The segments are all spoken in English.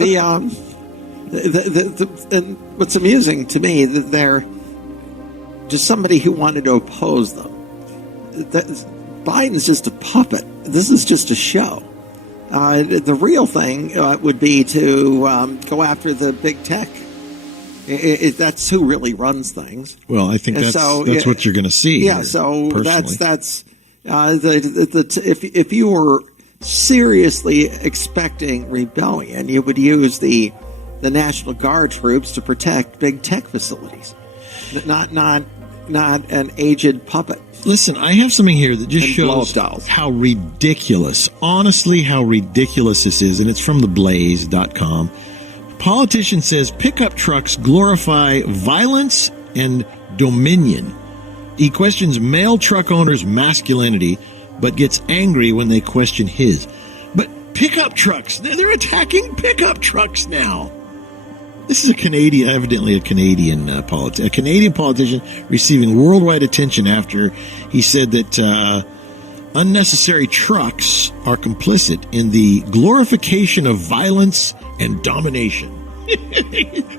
And what's amusing to me that they're just somebody who wanted to oppose them. Biden's just a puppet. This is just a show. The real thing would be to go after the big tech. That's who really runs things. Well, I think that's what you're going to see. Yeah, so personally. that's if you were seriously expecting rebellion, you would use the National Guard troops to protect big tech facilities, not an aged puppet. Listen, I have something here that just shows how ridiculous, honestly, how ridiculous this is, and it's from theblaze.com. Politician says pickup trucks glorify violence and dominion. He questions male truck owners' masculinity, but gets angry when they question his. But pickup trucks, they're attacking pickup trucks now. This is evidently a Canadian politician receiving worldwide attention after he said that unnecessary trucks are complicit in the glorification of violence and domination.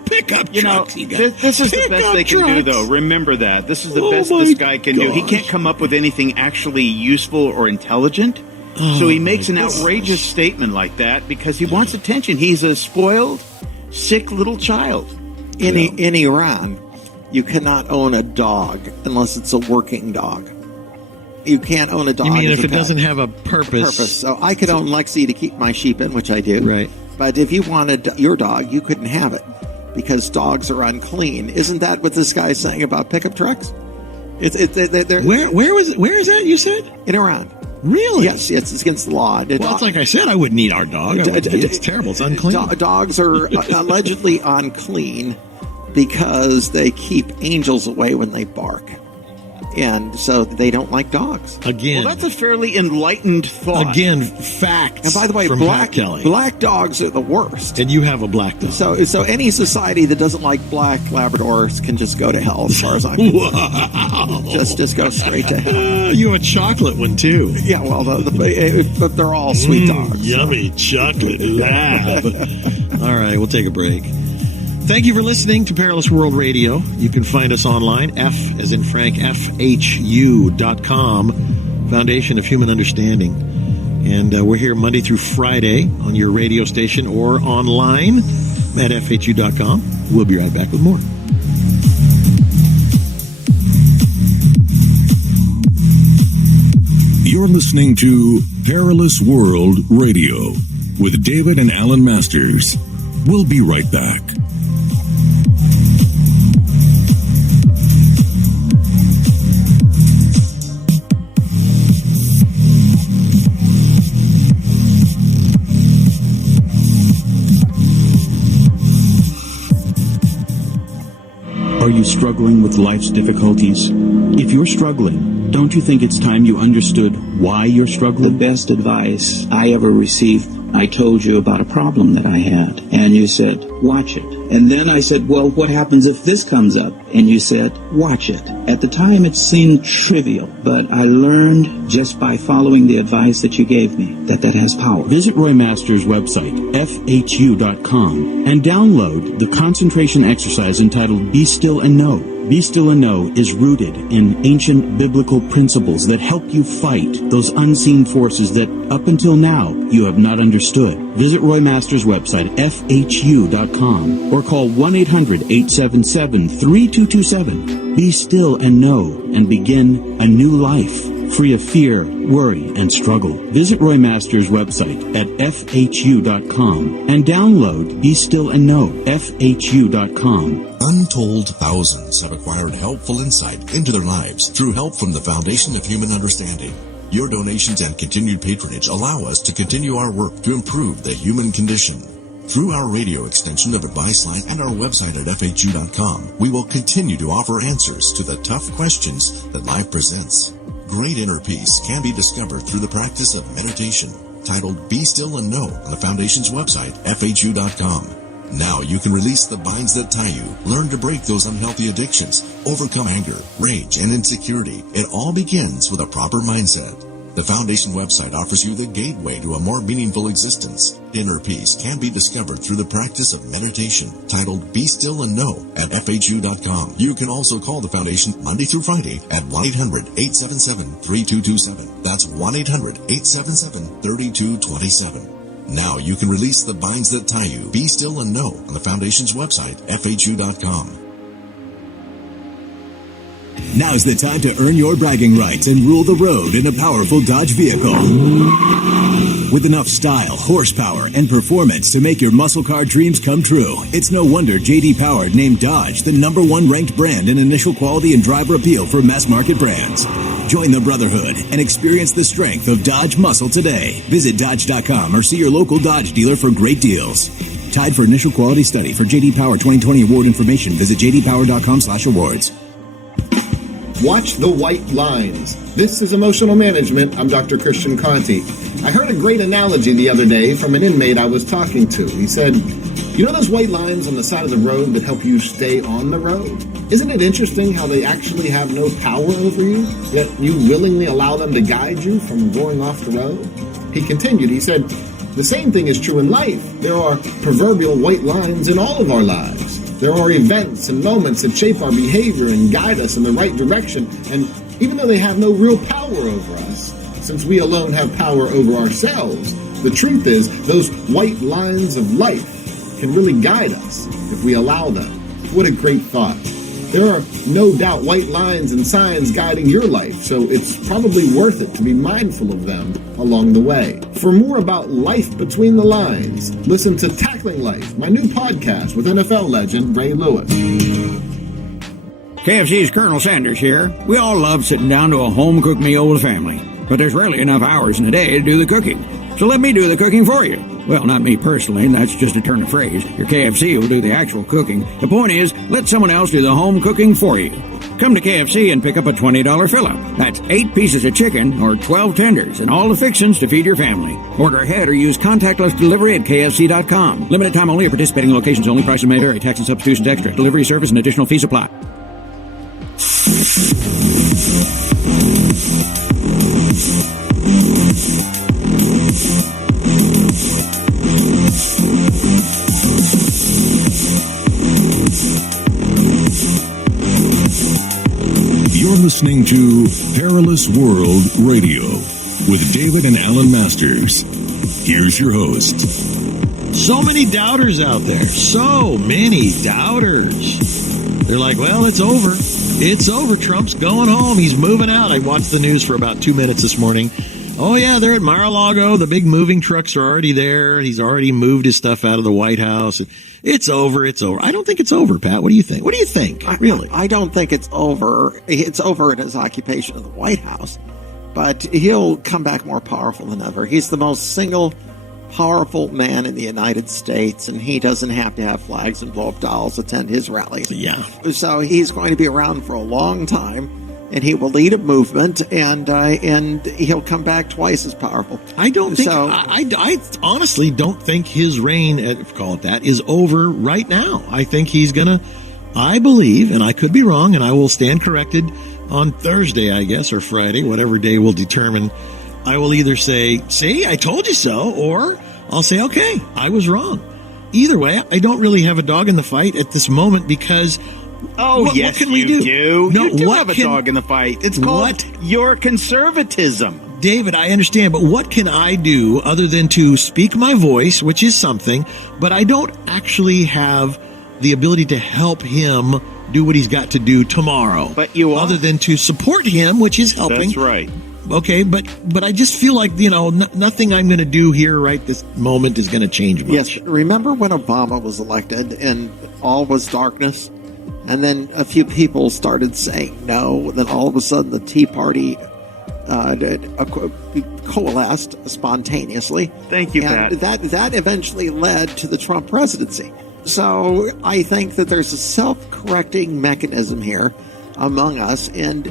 Pickup trucks. This is the best they can do, though. Remember that. This is the best this guy can do. He can't come up with anything actually useful or intelligent. So he makes an outrageous statement like that because he wants attention. He's a spoiled, sick little child. In Iran, you cannot own a dog unless it's a working dog. You can't own a dog. You mean if it doesn't have a purpose? So I could own Lexi to keep my sheep in, which I do. Right. But if you wanted your dog, you couldn't have it because dogs are unclean. Isn't that what this guy's saying about pickup trucks? Where is that, you said? In Iran. Really? Yes, it's against the law. Well, it's like I said, I wouldn't eat our dog. It's terrible. It's unclean. Dogs are allegedly unclean because they keep angels away when they bark. And so they don't like dogs. Again. Well, that's a fairly enlightened thought. Again, facts. And by the way, black dogs are the worst. And you have a black dog. So any society that doesn't like black Labradors can just go to hell as far as I'm concerned. Wow. Just go straight to hell. You have a chocolate one, too. Yeah, well, but they're all sweet dogs. Yummy chocolate lab. All right, we'll take a break. Thank you for listening to Perilous World Radio. You can find us online, F as in Frank, FHU.com, Foundation of Human Understanding. And we're here Monday through Friday on your radio station or online at FHU.com. We'll be right back with more. You're listening to Perilous World Radio with David and Alan Masters. We'll be right back. Are you struggling with life's difficulties? If you're struggling, don't you think it's time you understood why you're struggling? The best advice I ever received, I told you about a problem that I had, and you said, watch it. And then I said, well, what happens if this comes up? And you said, watch it. At the time, it seemed trivial, but I learned just by following the advice that you gave me that has power. Visit Roy Master's website, FHU.com, and download the concentration exercise entitled Be Still and Know. Be Still and Know is rooted in ancient biblical principles that help you fight those unseen forces that up until now you have not understood. Visit Roy Master's website, FHU.com, or call 1-800-877-3227. Be still and know and begin a new life, free of fear, worry, and struggle. Visit Roy Master's website at FHU.com and download Be Still and Know, FHU.com. Untold thousands have acquired helpful insight into their lives through help from the Foundation of Human Understanding. Your donations and continued patronage allow us to continue our work to improve the human condition. Through our radio extension of Advice Line and our website at FHU.com, we will continue to offer answers to the tough questions that life presents. Great inner peace can be discovered through the practice of meditation, titled Be Still and Know on the Foundation's website, FHU.com. Now you can release the binds that tie you, learn to break those unhealthy addictions, overcome anger, rage, and insecurity. It all begins with a proper mindset. The Foundation website offers you the gateway to a more meaningful existence. Inner peace can be discovered through the practice of meditation, titled Be Still and Know at FHU.com. You can also call the Foundation Monday through Friday at 1-800-877-3227. That's 1-800-877-3227. Now you can release the binds that tie you. Be Still and Know on the Foundation's website, FHU.com. Now's the time to earn your bragging rights and rule the road in a powerful Dodge vehicle. With enough style, horsepower, and performance to make your muscle car dreams come true, it's no wonder J.D. Power named Dodge the #1 ranked brand in initial quality and driver appeal for mass market brands. Join the brotherhood and experience the strength of Dodge muscle today. Visit Dodge.com or see your local Dodge dealer for great deals. Tied for initial quality study. For J.D. Power 2020 award information, visit jdpower.com/awards. Watch the white lines. This is Emotional Management. I'm Dr. Christian Conti. I heard a great analogy the other day from an inmate I was talking to. He said, you know those white lines on the side of the road that help you stay on the road? Isn't it interesting how they actually have no power over you, yet you willingly allow them to guide you from going off the road? He continued, he said, the same thing is true in life. There are proverbial white lines in all of our lives. There are events and moments that shape our behavior and guide us in the right direction. And even though they have no real power over us, since we alone have power over ourselves, the truth is those white lines of life can really guide us if we allow them. What a great thought. There are no doubt white lines and signs guiding your life, so it's probably worth it to be mindful of them along the way. For more about life between the lines, listen to Tackling Life, my new podcast with NFL legend Ray Lewis. KFC's Colonel Sanders here. We all love sitting down to a home-cooked meal with family, but there's rarely enough hours in the day to do the cooking. So let me do the cooking for you. Well, not me personally, that's just a turn of phrase. Your KFC will do the actual cooking. The point is, let someone else do the home cooking for you. Come to KFC and pick up a $20 fill-up. That's 8 pieces of chicken or 12 tenders and all the fixings to feed your family. Order ahead or use contactless delivery at KFC.com. Limited time only at participating locations only. Prices may vary. Tax and substitutions extra. Delivery service and additional fees apply. You're listening to Perilous World Radio with David and Alan Masters. Here's your host. So many doubters out there. So many doubters. They're like, well, it's over. It's over. Trump's going home. He's moving out. I watched the news for about 2 minutes this morning. Oh, yeah, they're at Mar-a-Lago. The big moving trucks are already there. He's already moved his stuff out of the White House. It's over. It's over. I don't think it's over, Pat. What do you think? What do you think? Really? I don't think it's over. It's over in his occupation of the White House. But he'll come back more powerful than ever. He's the most single powerful man in the United States, and he doesn't have to have flags and blow-up dolls attend his rallies. Yeah. So he's going to be around for a long time, and he will lead a movement, and he'll come back twice as powerful. I don't think. So, I honestly don't think his reign, if you call it that, is over right now. I think he's gonna. I believe, and I could be wrong, and I will stand corrected on Thursday, I guess, or Friday, whatever day will determine. I will either say, "See, I told you so," or I'll say, "Okay, I was wrong." Either way, I don't really have a dog in the fight at this moment because. What can we do? No, you do have a dog in the fight. It's called your conservatism. David, I understand, but what can I do other than to speak my voice, which is something, but I don't actually have the ability to help him do what he's got to do tomorrow. But you are. Other than to support him, which is helping. That's right. Okay, but I just feel like, nothing I'm going to do here right this moment is going to change much. Yes, remember when Obama was elected and all was darkness? And then a few people started saying no. Then all of a sudden the Tea Party coalesced spontaneously. Thank you, and Pat. That eventually led to the Trump presidency. So I think that there's a self-correcting mechanism here among us. And,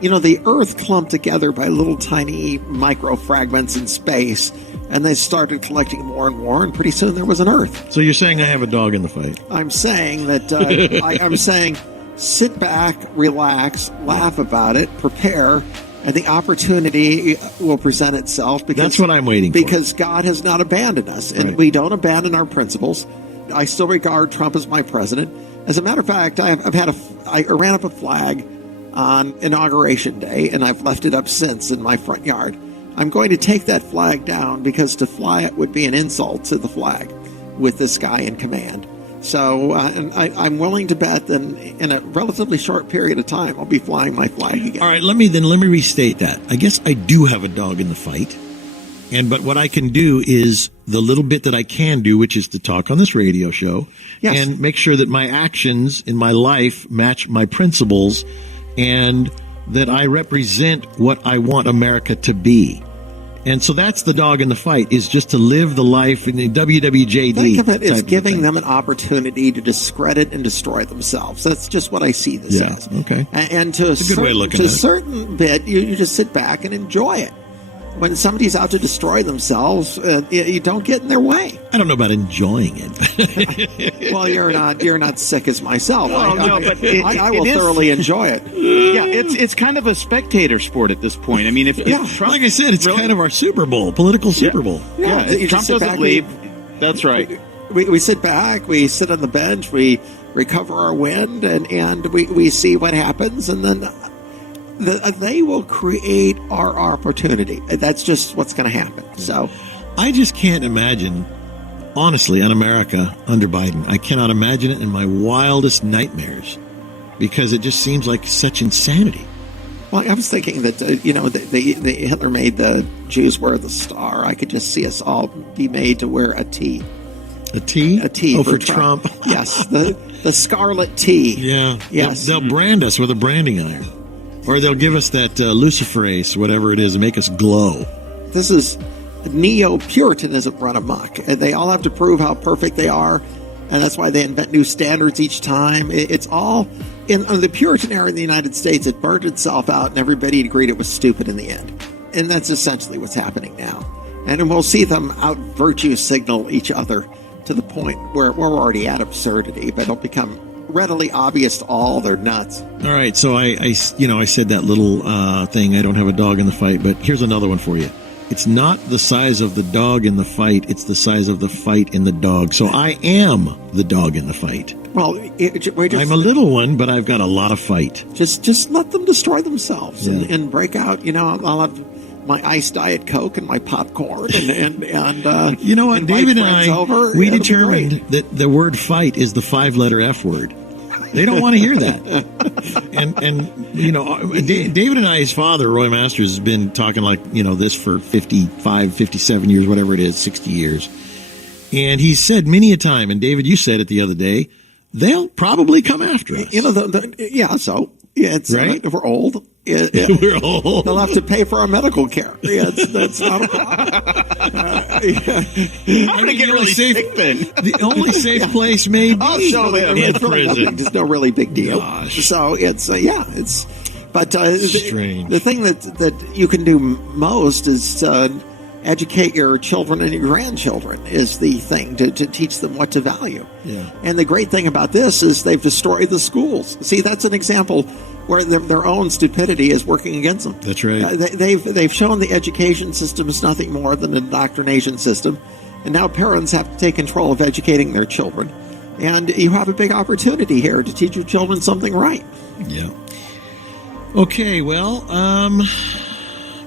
the Earth clumped together by little tiny micro fragments in space. And they started collecting more and more, and pretty soon there was an Earth. So you're saying I have a dog in the fight? I'm saying that I'm saying sit back, relax, laugh about it, prepare, And the opportunity will present itself. Because, that's what I'm waiting for. Because God has not abandoned us, and we don't abandon our principles. I still regard Trump as my president. As a matter of fact, I ran up a flag on Inauguration Day, and I've left it up since in my front yard. I'm going to take that flag down because to fly it would be an insult to the flag with this guy in command. So I'm willing to bet that in a relatively short period of time, I'll be flying my flag again. All right, let me restate that. I guess I do have a dog in the fight. But what I can do is the little bit that I can do, which is to talk on this radio show and make sure that my actions in my life match my principles and that I represent what I want America to be. And so that's the dog in the fight, is just to live the life in the WWJD. Think of it as giving them an opportunity to discredit and destroy themselves. That's just what I see this as. Okay. And to a certain bit, you just sit back and enjoy it. When somebody's out to destroy themselves, you don't get in their way. I don't know about enjoying it. Well, you're not sick as myself. Well, I will thoroughly enjoy it. Yeah, it's kind of a spectator sport at this point. I mean, if Trump, like I said, it's kind of our Super Bowl, political Super Bowl. Yeah, if Trump doesn't leave, that's right. We sit back, we sit on the bench, we recover our wind, and we see what happens, and then they will create our opportunity. That's just what's going to happen. So, I just can't imagine, honestly, on America under Biden. I cannot imagine it in my wildest nightmares because it just seems like such insanity. Well, I was thinking that the Hitler made the Jews wear the star. I could just see us all be made to wear a T. A T? A T for Trump. Yes, the scarlet T. Yeah. Yes. They'll brand us with a branding iron. Or they'll give us that luciferase, whatever it is, and make us glow. This is neo-Puritanism run amok. And they all have to prove how perfect they are, and that's why they invent new standards each time. It's all, in the Puritan era in the United States, it burned itself out, and everybody agreed it was stupid in the end. And that's essentially what's happening now. And we'll see them out-virtue signal each other to the point where we're already at absurdity, but it'll become readily obvious to all they're nuts. All right, so I said that little thing, I don't have a dog in the fight, but here's another one for you. It's not the size of the dog in the fight, it's the size of the fight in the dog. So I am the dog in the fight. Well, I'm a little one, but I've got a lot of fight. Just let them destroy themselves and break out. I'll have my iced Diet Coke and my popcorn and you know what, David and I, we determined that the word fight is the 5-letter F word. They don't want to hear that. and David and I, his father, Roy Masters, has been talking like, this for 55, 57 years, whatever it is, 60 years. And he said many a time, and David, you said it the other day, they'll probably come after us. It's right? If we're old. We're old. They'll have to pay for our medical care. That's not a problem. I'm going to get really sick then. The only safe place may be in prison. It's no really big deal. Gosh. So it's But strange. The thing that you can do most is educate your children and your grandchildren is the thing to teach them what to value. Yeah. And the great thing about this is they've destroyed the schools. See, that's an example where their own stupidity is working against them. That's right. They've shown the education system is nothing more than an indoctrination system, and now parents have to take control of educating their children. And you have a big opportunity here to teach your children something right. Yeah. Okay, well,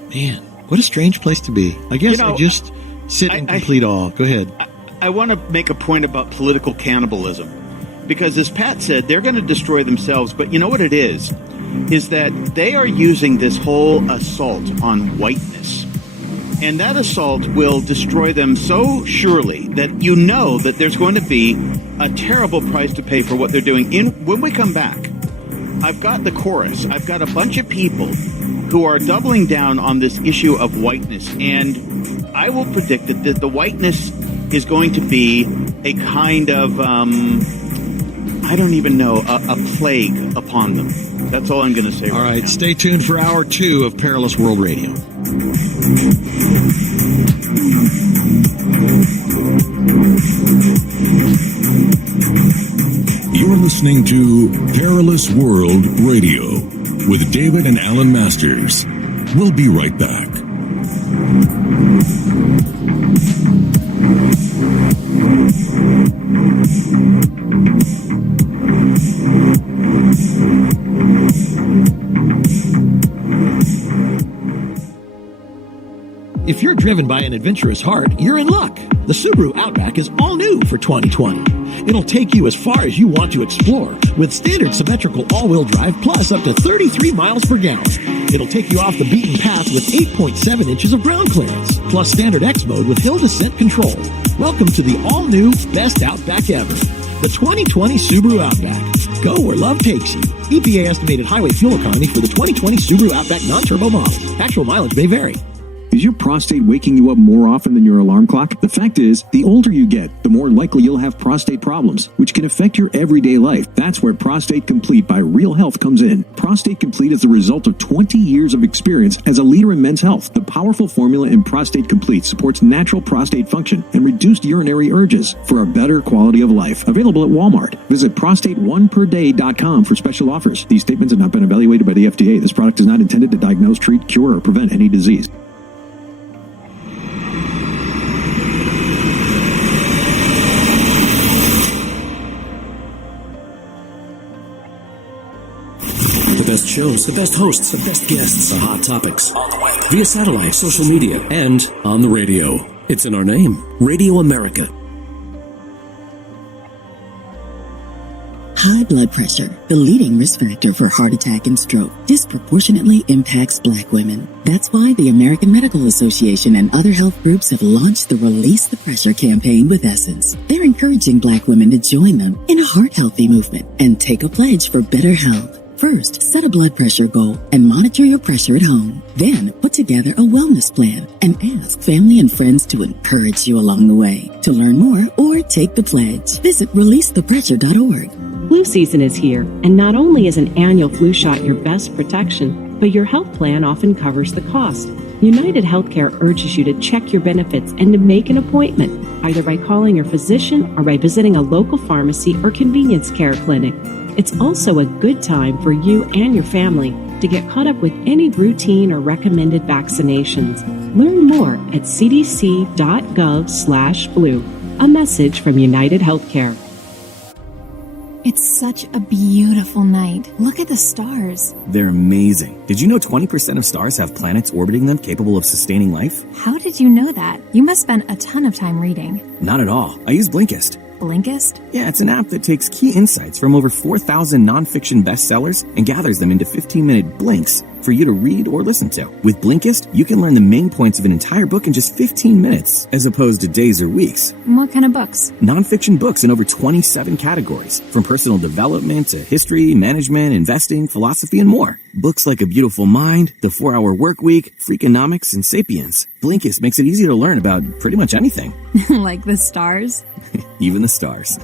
man, what a strange place to be. I guess I just sit in complete awe. Go ahead. I want to make a point about political cannibalism. Because as Pat said, they're going to destroy themselves. But you know what it is that they are using this whole assault on whiteness. And that assault will destroy them so surely that that there's going to be a terrible price to pay for what they're doing. When we come back, I've got the chorus. I've got a bunch of people who are doubling down on this issue of whiteness. And I will predict that the whiteness is going to be a kind of... I don't even know, a plague upon them. That's all I'm going to say. All right, stay tuned for Hour 2 of Perilous World Radio. You're listening to Perilous World Radio with David and Alan Masters. We'll be right back. If you're driven by an adventurous heart, you're in luck. The Subaru Outback is all new for 2020. It'll take you as far as you want to explore with standard symmetrical all-wheel drive plus up to 33 miles per gallon. It'll take you off the beaten path with 8.7 inches of ground clearance, plus standard X mode with hill descent control. Welcome to the all-new best Outback ever, the 2020 Subaru Outback. Go where love takes you. EPA estimated highway fuel economy for the 2020 Subaru Outback non-turbo model. Actual mileage may vary. Is your prostate waking you up more often than your alarm clock? The fact is, the older you get, the more likely you'll have prostate problems, which can affect your everyday life. That's where Prostate Complete by Real Health comes in. Prostate Complete is the result of 20 years of experience as a leader in men's health. The powerful formula in Prostate Complete supports natural prostate function and reduced urinary urges for a better quality of life. Available at Walmart. Visit prostate1perday.com for special offers. These statements have not been evaluated by the FDA. This product is not intended to diagnose, treat, cure, or prevent any disease. The best shows, the best hosts, the best guests, the hot topics. On the web, via satellite, social media, and on the radio. It's in our name, Radio America. High blood pressure, the leading risk factor for heart attack and stroke, disproportionately impacts Black women. That's why the American Medical Association and other health groups have launched the Release the Pressure campaign with Essence. They're encouraging Black women to join them in a heart-healthy movement and take a pledge for better health. First, set a blood pressure goal and monitor your pressure at home. Then, put together a wellness plan and ask family and friends to encourage you along the way. To learn more or take the pledge, visit releasethepressure.org. Flu season is here, and not only is an annual flu shot your best protection, but your health plan often covers the cost. United Healthcare urges you to check your benefits and to make an appointment, either by calling your physician or by visiting a local pharmacy or convenience care clinic. It's also a good time for you and your family to get caught up with any routine or recommended vaccinations. Learn more at cdc.gov/flu. A message from United Healthcare. It's such a beautiful night. Look at the stars. They're amazing. Did you know 20% of stars have planets orbiting them capable of sustaining life? How did you know that? You must spend a ton of time reading. Not at all. I use Blinkist. Blinkist? Yeah, it's an app that takes key insights from over 4,000 nonfiction bestsellers and gathers them into 15-minute blinks for you to read or listen to. With Blinkist, you can learn the main points of an entire book in just 15 minutes, as opposed to days or weeks. What kind of books? Nonfiction books in over 27 categories, from personal development to history, management, investing, philosophy, and more. Books like A Beautiful Mind, The 4-Hour Workweek, Freakonomics, and Sapiens. Blinkist makes it easy to learn about pretty much anything. Like the stars? Even the stars.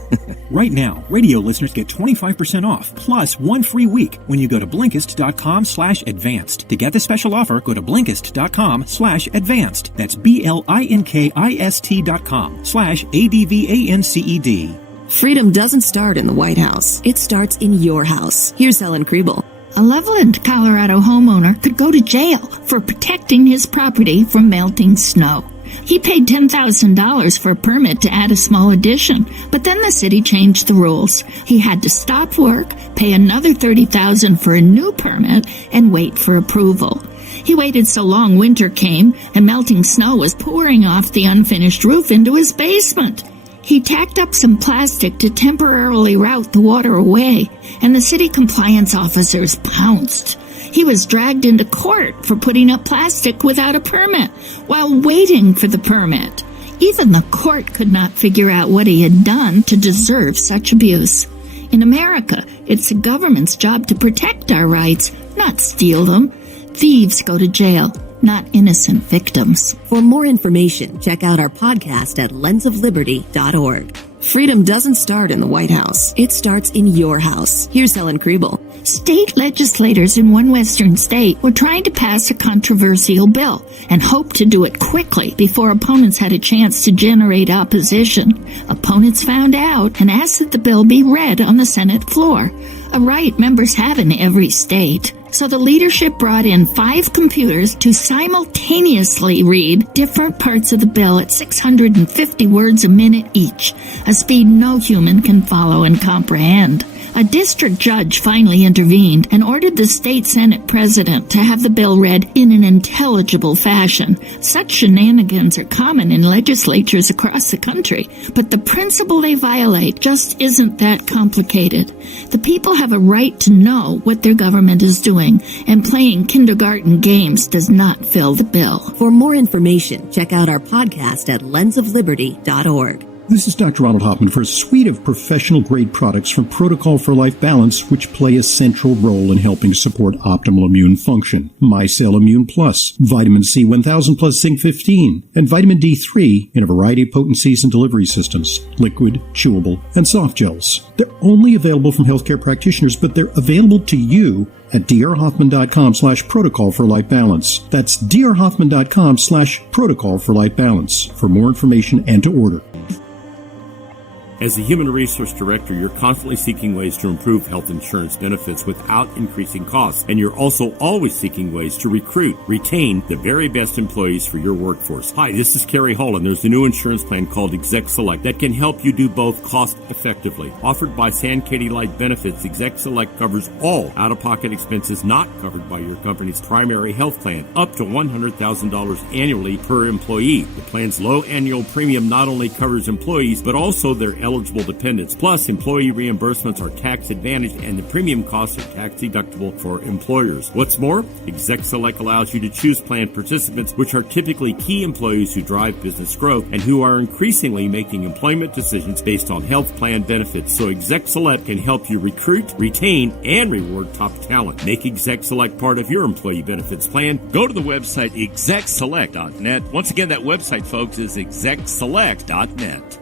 Right now, radio listeners get 25% off, plus 1 free week when you go to Blinkist.com/advanced. To get this special offer, go to Blinkist.com/advanced. That's BLINKIST.com/ADVANCED. Freedom doesn't start in the White House. It starts in your house. Here's Helen Kriebel. A Loveland, Colorado homeowner could go to jail for protecting his property from melting snow. He paid $10,000 for a permit to add a small addition, but then the city changed the rules. He had to stop work, pay another $30,000 for a new permit, and wait for approval. He waited so long winter came, and melting snow was pouring off the unfinished roof into his basement. He tacked up some plastic to temporarily route the water away, and the city compliance officers pounced. He was dragged into court for putting up plastic without a permit while waiting for the permit. Even the court could not figure out what he had done to deserve such abuse. In America, it's the government's job to protect our rights, not steal them. Thieves go to jail, not innocent victims. For more information, check out our podcast at lensofliberty.org. Freedom doesn't start in the White House. It starts in your house. Here's Helen Kriebel. State legislators in one western state were trying to pass a controversial bill and hoped to do it quickly before opponents had a chance to generate opposition. Opponents found out and asked that the bill be read on the Senate floor, a right members have in every state. So the leadership brought in 5 computers to simultaneously read different parts of the bill at 650 words a minute each, a speed no human can follow and comprehend. A district judge finally intervened and ordered the state Senate president to have the bill read in an intelligible fashion. Such shenanigans are common in legislatures across the country, but the principle they violate just isn't that complicated. The people have a right to know what their government is doing, and playing kindergarten games does not fill the bill. For more information, check out our podcast at lensofliberty.org. This is Dr. Ronald Hoffman for a suite of professional-grade products from Protocol for Life Balance, which play a central role in helping support optimal immune function. MyCell Immune Plus, Vitamin C 1000 plus Zinc 15, and Vitamin D3 in a variety of potencies and delivery systems, liquid, chewable, and soft gels. They're only available from healthcare practitioners, but they're available to you at drhoffman.com/protocol for life balance. That's drhoffman.com/protocol for life balance for more information and to order. As a human resource director, you're constantly seeking ways to improve health insurance benefits without increasing costs. And you're also always seeking ways to recruit, retain the very best employees for your workforce. Hi, this is Kerry Hall, and there's a new insurance plan called Exec Select that can help you do both cost effectively. Offered by San Katie Life Benefits, Exec Select covers all out-of-pocket expenses not covered by your company's primary health plan, up to $100,000 annually per employee. The plan's low annual premium not only covers employees, but also their eligible dependents. Plus, employee reimbursements are tax advantaged and the premium costs are tax deductible for employers. What's more, Exec Select allows you to choose plan participants, which are typically key employees who drive business growth and who are increasingly making employment decisions based on health plan benefits. So Exec Select can help you recruit, retain, and reward top talent. Make Exec Select part of your employee benefits plan. Go to the website execselect.net. Once again, that website, folks, is execselect.net.